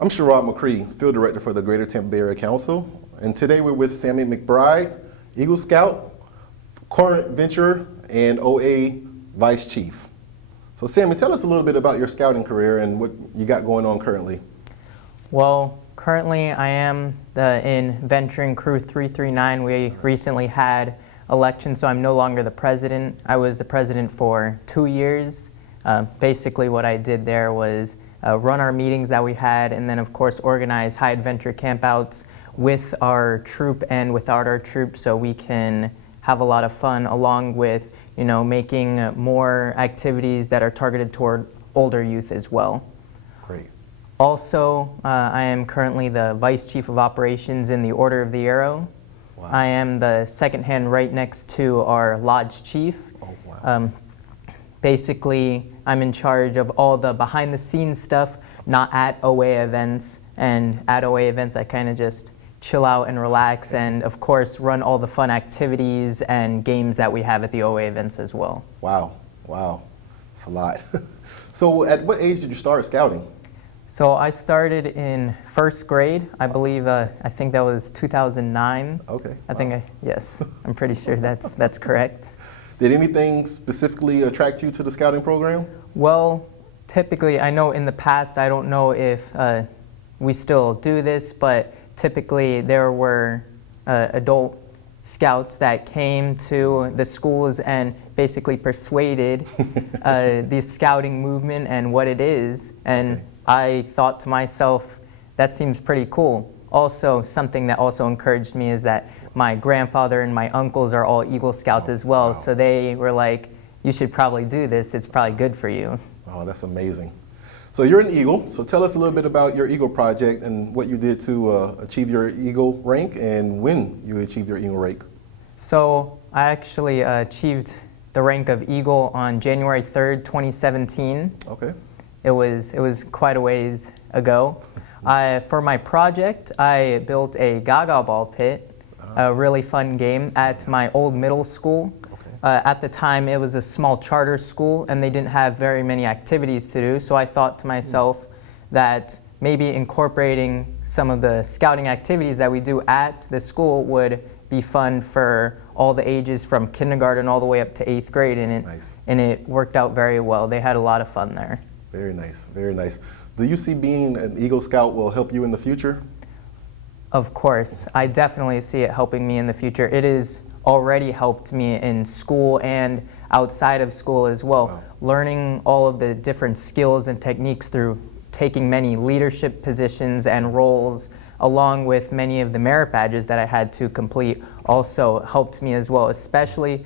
I'm Sharrod McCree, Field Director for the Greater Tampa Bay Area Council, and today we're with Sammy McBride, Eagle Scout, current venture, and OA Vice Chief. So Sammy, tell us a little bit about your scouting career and what you got going on currently. Well, currently I am in Venturing Crew 339. We recently had elections, so I'm no longer the president. I was the president for 2 years. Basically what I did there was run our meetings that we had, and then of course organize high adventure campouts with our troop and without our troop, so we can have a lot of fun, along with making more activities that are targeted toward older youth as well. Great. Also, I am currently the Vice Chief of Operations in the Order of the Arrow. Wow. I am the second hand right next to our Lodge Chief. Oh, wow. Basically, I'm in charge of all the behind the scenes stuff, not at OA events. And at OA events, I kind of just chill out and relax, and of course run all the fun activities and games that we have at the OA events as well. Wow, wow, it's a lot. So at what age did you start scouting? So I started in first grade, I believe. I think that was 2009. Okay. I think yes, I'm pretty sure that's correct. Did anything specifically attract you to the scouting program? Well, typically, I know in the past, I don't know if we still do this, but typically there were adult scouts that came to the schools and basically persuaded the scouting movement and what it is. And okay. I thought to myself, that seems pretty cool. Also, something that also encouraged me is that my grandfather and my uncles are all Eagle Scouts as well. Wow. So they were like, you should probably do this. It's probably good for you. Oh, that's amazing. So you're an Eagle, so tell us a little bit about your Eagle project and what you did to achieve your Eagle rank and when you achieved your Eagle rank. So I actually achieved the rank of Eagle on January 3rd, 2017. Okay. It was quite a ways ago. For my project, I built a Gaga ball pit, a really fun game at my old middle school. At the time, it was a small charter school, and they didn't have very many activities to do, so I thought to myself that maybe incorporating some of the scouting activities that we do at the school would be fun for all the ages from kindergarten all the way up to 8th grade, and it worked out very well. They had a lot of fun there. Very nice, very nice. Do you see being an Eagle Scout will help you in the future? Of course, I definitely see it helping me in the future. It has already helped me in school and outside of school as well. Wow. Learning all of the different skills and techniques through taking many leadership positions and roles, along with many of the merit badges that I had to complete, also helped me as well, especially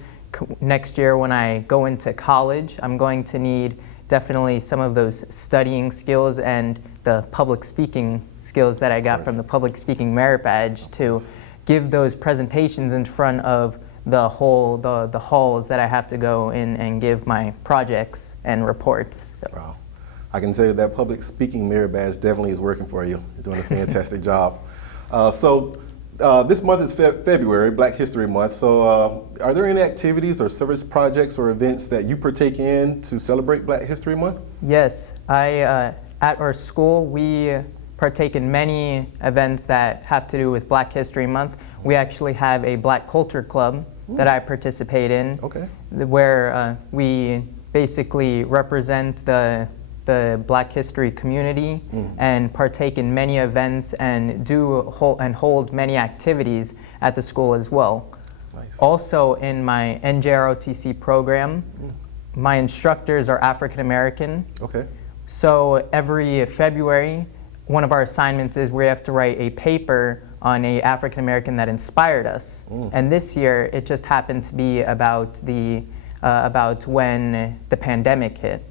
next year when I go into college. I'm going to need definitely some of those studying skills and the public speaking skills that I got from the public speaking merit badge to give those presentations in front of the halls that I have to go in and give my projects and reports. So. Wow. I can tell you that public speaking merit badge definitely is working for you. You're doing a fantastic job. This month is February, Black History Month. So are there any activities or service projects or events that you partake in to celebrate Black History Month? Yes. At our school, we partake in many events that have to do with Black History Month. We actually have a Black Culture Club that I participate in, where we basically represent the Black history community and partake in many events and hold many activities at the school as well. Nice. Also in my NJROTC program, my instructors are African American. Okay. So every February, one of our assignments is we have to write a paper on a African American that inspired us. And this year, it just happened to be about when the pandemic hit.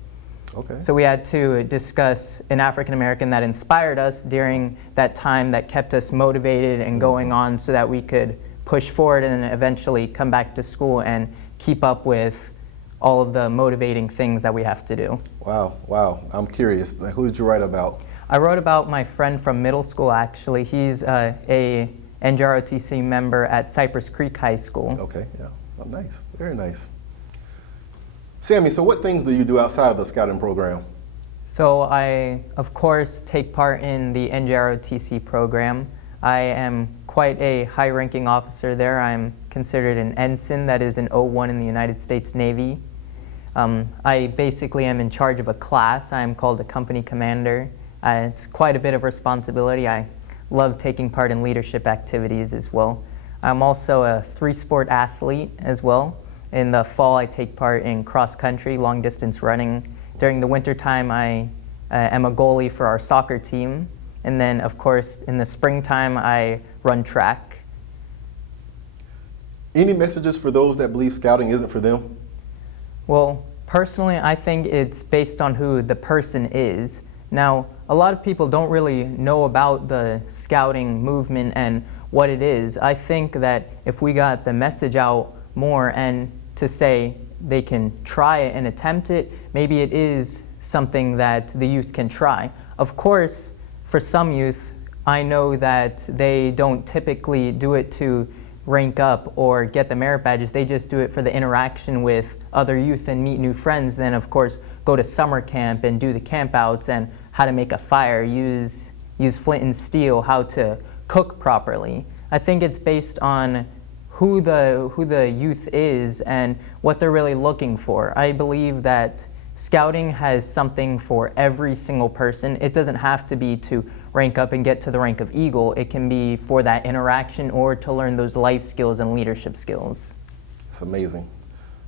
Okay. So we had to discuss an African American that inspired us during that time, that kept us motivated and going on, so that we could push forward and eventually come back to school and keep up with all of the motivating things that we have to do. Wow, wow. I'm curious. Who did you write about? I wrote about my friend from middle school, actually. He's a NJROTC member at Cypress Creek High School. Okay, yeah. Oh, nice. Very nice. Sammy, so what things do you do outside of the scouting program? So I, of course, take part in the NJROTC program. I am quite a high-ranking officer there. I'm considered an ensign, that is an O1 in the United States Navy. I basically am in charge of a class. I am called a company commander. It's quite a bit of responsibility. I love taking part in leadership activities as well. I'm also a three-sport athlete as well. In the fall, I take part in cross-country, long-distance running. During the wintertime, I am a goalie for our soccer team. And then, of course, in the springtime, I run track. Any messages for those that believe scouting isn't for them? Well, personally, I think it's based on who the person is. Now, a lot of people don't really know about the scouting movement and what it is. I think that if we got the message out more and to say they can try it and attempt it, maybe it is something that the youth can try. Of course, for some youth, I know that they don't typically do it to rank up or get the merit badges. They just do it for the interaction with other youth and meet new friends. Then, of course, go to summer camp and do the campouts and how to make a fire, use flint and steel, how to cook properly. I think it's based on who the youth is and what they're really looking for. I believe that scouting has something for every single person. It doesn't have to be to rank up and get to the rank of Eagle. It can be for that interaction or to learn those life skills and leadership skills. It's amazing.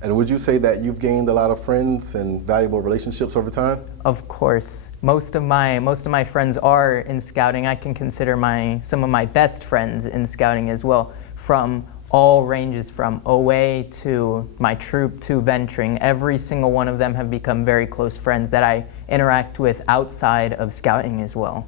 And would you say that you've gained a lot of friends and valuable relationships over time? Of course. Most of my friends are in scouting. I can consider some of my best friends in scouting as well, from all ranges, from OA to my troop to venturing. Every single one of them have become very close friends that I interact with outside of scouting as well.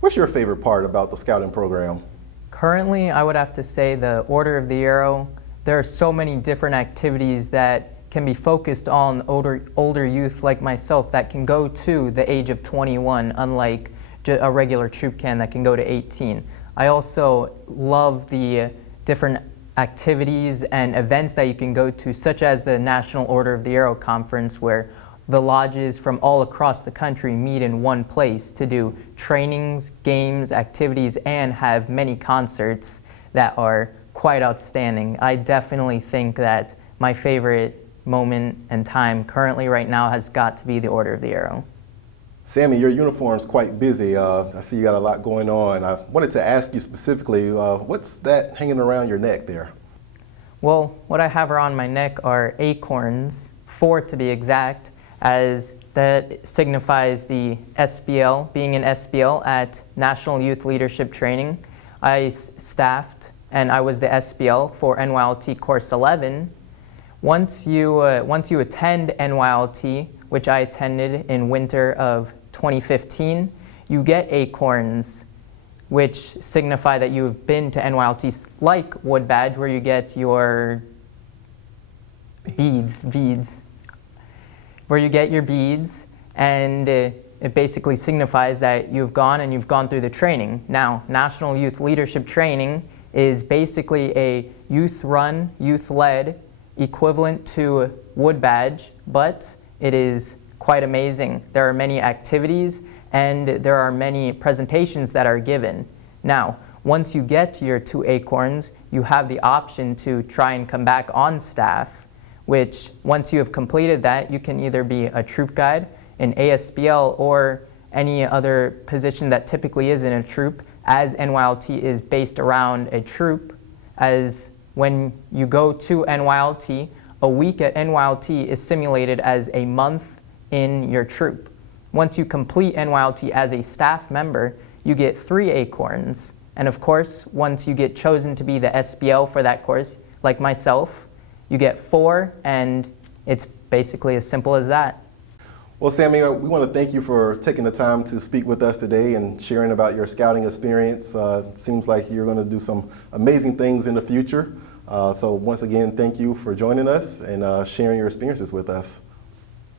What's your favorite part about the scouting program? Currently, I would have to say the Order of the Arrow. There are so many different activities that can be focused on older youth like myself that can go to the age of 21, unlike a regular troop can that can go to 18. I also love the different activities and events that you can go to, such as the National Order of the Arrow Conference, where the lodges from all across the country meet in one place to do trainings, games, activities, and have many concerts that are quite outstanding. I definitely think that my favorite moment and time currently right now has got to be the Order of the Arrow. Sammy, your uniform's quite busy. I see you got a lot going on. I wanted to ask you specifically, what's that hanging around your neck there? Well, what I have around my neck are Acorns, 4 to be exact, as that signifies the SBL, being an SBL at National Youth Leadership Training. I staffed and I was the SBL for NYLT Course 11. Once you attend NYLT, which I attended in winter of 2015, you get Acorns, which signify that you have been to NYLT, like Wood Badge, where you get your beads, where you get your beads, and it basically signifies that you've gone and you've gone through the training. Now, National Youth Leadership Training is basically a youth-run, youth-led equivalent to Wood Badge, but it is quite amazing. There are many activities and there are many presentations that are given. Now, once you get your 2 Acorns, you have the option to try and come back on staff, which once you have completed that, you can either be a troop guide, an ASBL, or any other position that typically is in a troop, as NYLT is based around a troop. As when you go to NYLT, a week at NYLT is simulated as a month in your troop. Once you complete NYLT as a staff member, you get 3 Acorns. And of course, once you get chosen to be the SBL for that course, like myself, you get 4, and it's basically as simple as that. Well, Sammy, we want to thank you for taking the time to speak with us today and sharing about your scouting experience. It seems like you're going to do some amazing things in the future. So once again, thank you for joining us and sharing your experiences with us.